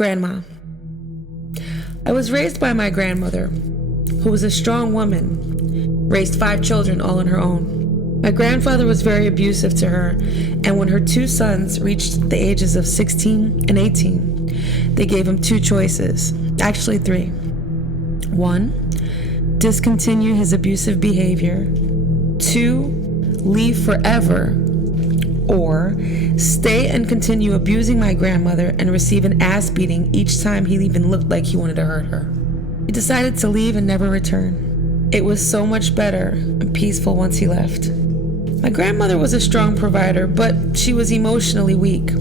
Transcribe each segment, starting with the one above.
Grandma. I was raised by my grandmother, who was a strong woman, raised 5 children all on her own. My grandfather was very abusive to her, and when her 2 sons reached the ages of 16 and 18, they gave him 2 choices, actually 3. 1, discontinue his abusive behavior. 2, leave forever. Or stay and continue abusing my grandmother and receive an ass beating each time he even looked like he wanted to hurt her. He decided to leave and never return. It was so much better and peaceful once he left. My grandmother was a strong provider, but she was emotionally weak.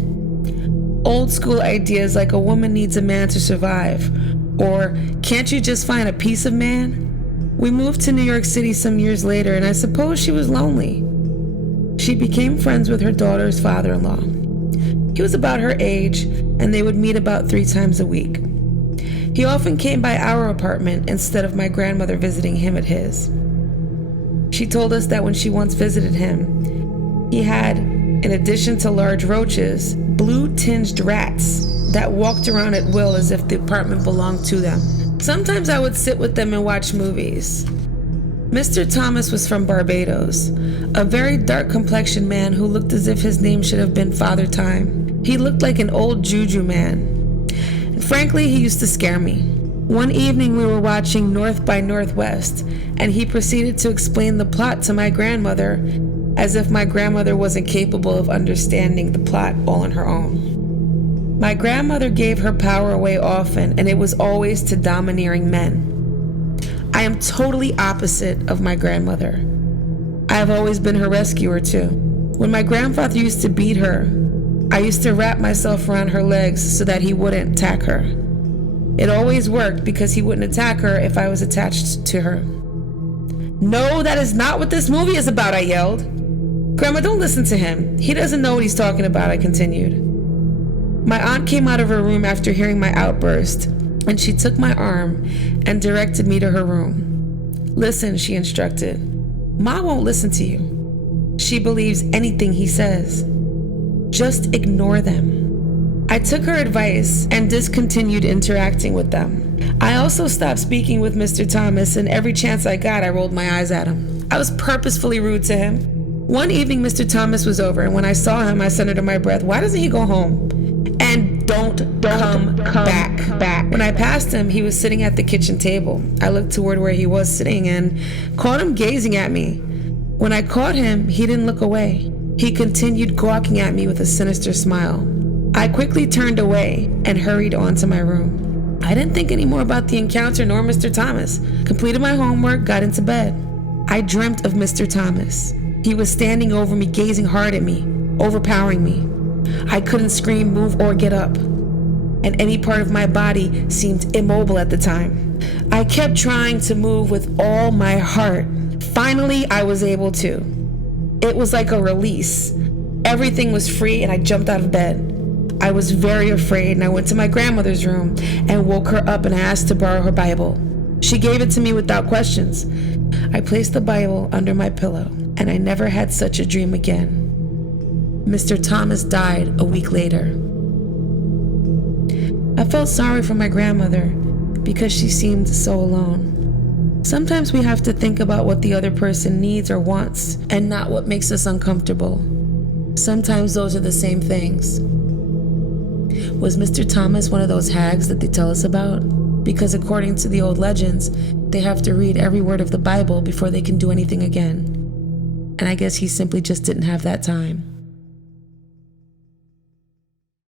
Old school ideas like a woman needs a man to survive, or can't you just find a piece of man? We moved to New York City some years later, and I suppose she was lonely. She became friends with her daughter's father-in-law. He was about her age, and they would meet about 3 times a week. He often came by our apartment instead of my grandmother visiting him at his. She told us that when she once visited him, he had, in addition to large roaches, blue-tinged rats that walked around at will as if the apartment belonged to them. Sometimes I would sit with them and watch movies. Mr. Thomas was from Barbados, a very dark-complexioned man who looked as if his name should have been Father Time. He looked like an old juju man, and frankly, he used to scare me. One evening we were watching North by Northwest, and he proceeded to explain the plot to my grandmother as if my grandmother wasn't capable of understanding the plot all on her own. My grandmother gave her power away often, and it was always to domineering men. I am totally opposite of my grandmother. I have always been her rescuer too. When my grandfather used to beat her, I used to wrap myself around her legs so that he wouldn't attack her. It always worked because he wouldn't attack her if I was attached to her. "No, that is not what this movie is about," I yelled. "Grandma, don't listen to him. He doesn't know what he's talking about," I continued. My aunt came out of her room after hearing my outburst, and she took my arm and directed me to her room. "Listen," she instructed. "Ma won't listen to you. She believes anything he says. Just ignore them." I took her advice and discontinued interacting with them. I also stopped speaking with Mr. Thomas, and every chance I got, I rolled my eyes at him. I was purposefully rude to him. One evening, Mr. Thomas was over, and when I saw him, I said under my breath, "Why doesn't he go home? And don't come back." When I passed him, he was sitting at the kitchen table. I looked toward where he was sitting and caught him gazing at me. When I caught him, he didn't look away. He continued gawking at me with a sinister smile. I quickly turned away and hurried on to my room. I didn't think any more about the encounter nor Mr. Thomas. Completed my homework, got into bed. I dreamt of Mr. Thomas. He was standing over me, gazing hard at me, overpowering me. I couldn't scream, move, or get up, and any part of my body seemed immobile at the time. I kept trying to move with all my heart. Finally, I was able to. It was like a release. Everything was free, and I jumped out of bed. I was very afraid, and I went to my grandmother's room and woke her up and asked to borrow her Bible. She gave it to me without questions. I placed the Bible under my pillow, and I never had such a dream again. Mr. Thomas died a week later. I felt sorry for my grandmother because she seemed so alone. Sometimes we have to think about what the other person needs or wants and not what makes us uncomfortable. Sometimes those are the same things. Was Mr. Thomas one of those hags that they tell us about? Because according to the old legends, they have to read every word of the Bible before they can do anything again. And I guess he simply just didn't have that time.